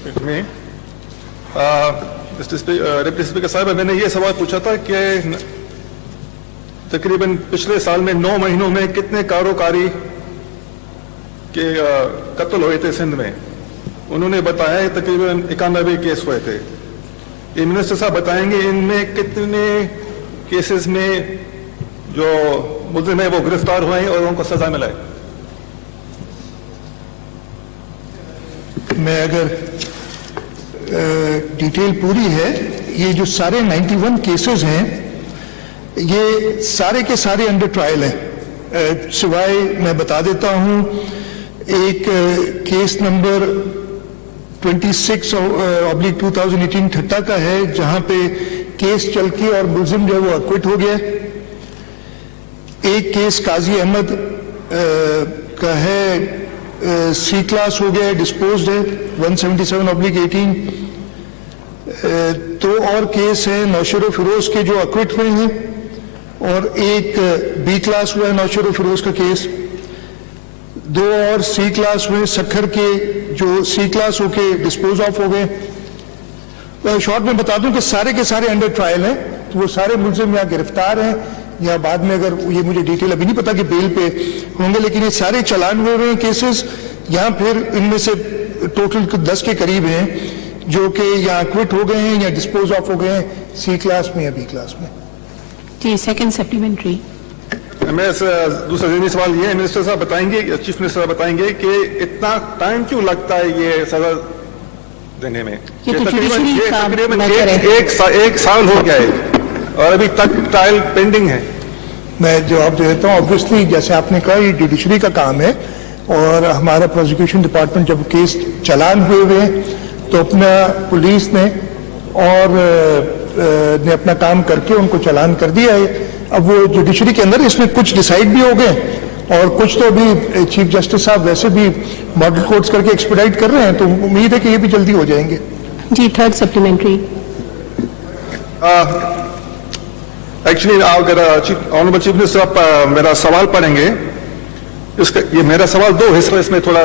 में deputy speaker साहब, मैंने ये सवाल पूछा था कि तकरीबन पिछले साल में 9 महीनों में कितने कारोकारी के कत्ल हुए थे सिंध में। उन्होंने बताया तकरीबन 91 केस हुए थे। ये मिनिस्टर साहब बताएंगे इनमें कितने केसेस में जो मुल्जिम है वो गिरफ्तार हुए हैं और उनको सजा मिला है। मैं अगर डिटेल पूरी है, ये जो सारे 91 केसेस हैं ये सारे के सारे अंडर ट्रायल हैं। सिवाय मैं बता देता हूं एक केस नंबर 26/2018 ठट्टा का है जहां पे केस चल के और मुलजिम जो है वो अक्विट हो गया। एक केस काजी अहमद का है, सी क्लास हो गया, डिस्पोज्ड है 177/18। दो और केस है नौशर फिरोज के जो अक्विट हुए हैं और एक बी क्लास हुआ है नौशर फिरोज का केस। दो और सी क्लास हुए सखर के जो सी क्लास होके डिस्पोज ऑफ हो गए। शॉर्ट में बता दूं कि सारे के सारे अंडर ट्रायल हैं, तो वो सारे मुलजिम यहाँ गिरफ्तार हैं या बाद में, अगर ये मुझे डिटेल अभी नहीं पता कि बेल पे होंगे, लेकिन ये सारे चालान हुए हैं केसेस। यहाँ फिर इनमें से टोटल 10 के करीब हैं जो कि यहाँ क्विट हो गए हैं या डिस्पोज ऑफ हो गए हैं सी क्लास में या बी क्लास में। जी, सेकंड सप्लीमेंट्री। मैं दूसरा ज़रूरी सवाल ये है, मिनिस्टर साहब बताएंगे, चीफ मिनिस्टर साहब बताएंगे कि इतना टाइम क्यों लगता है ये सजा देने में। ये तो जुडिशरी का तकरीबन एक साल हो गया है और अभी तक ट्रायल पेंडिंग है। मैं जवाब दे देता हूँ। ऑब्वियसली जैसे आपने कहा ये जुडिशरी का काम है और हमारा प्रोसिक्यूशन डिपार्टमेंट जब केस चालान हुए तो अपना पुलिस ने अपना काम करके उनको चालान कर दिया है। अब वो जुडिशरी के अंदर इसमें कुछ डिसाइड भी हो गए और कुछ तो अभी चीफ जस्टिस साहब वैसे भी मॉडल कोर्ट्स करके एक्सपेडाइट कर रहे हैं, तो उम्मीद है कि ये भी जल्दी हो जाएंगे। जी, थर्ड सप्लीमेंट्री। एक्चुअली अगर ऑनरेबल चीफ मिनिस्टर आप मेरा सवाल पढ़ेंगे, इसका ये मेरा सवाल 2 हिस्सा, इसमें थोड़ा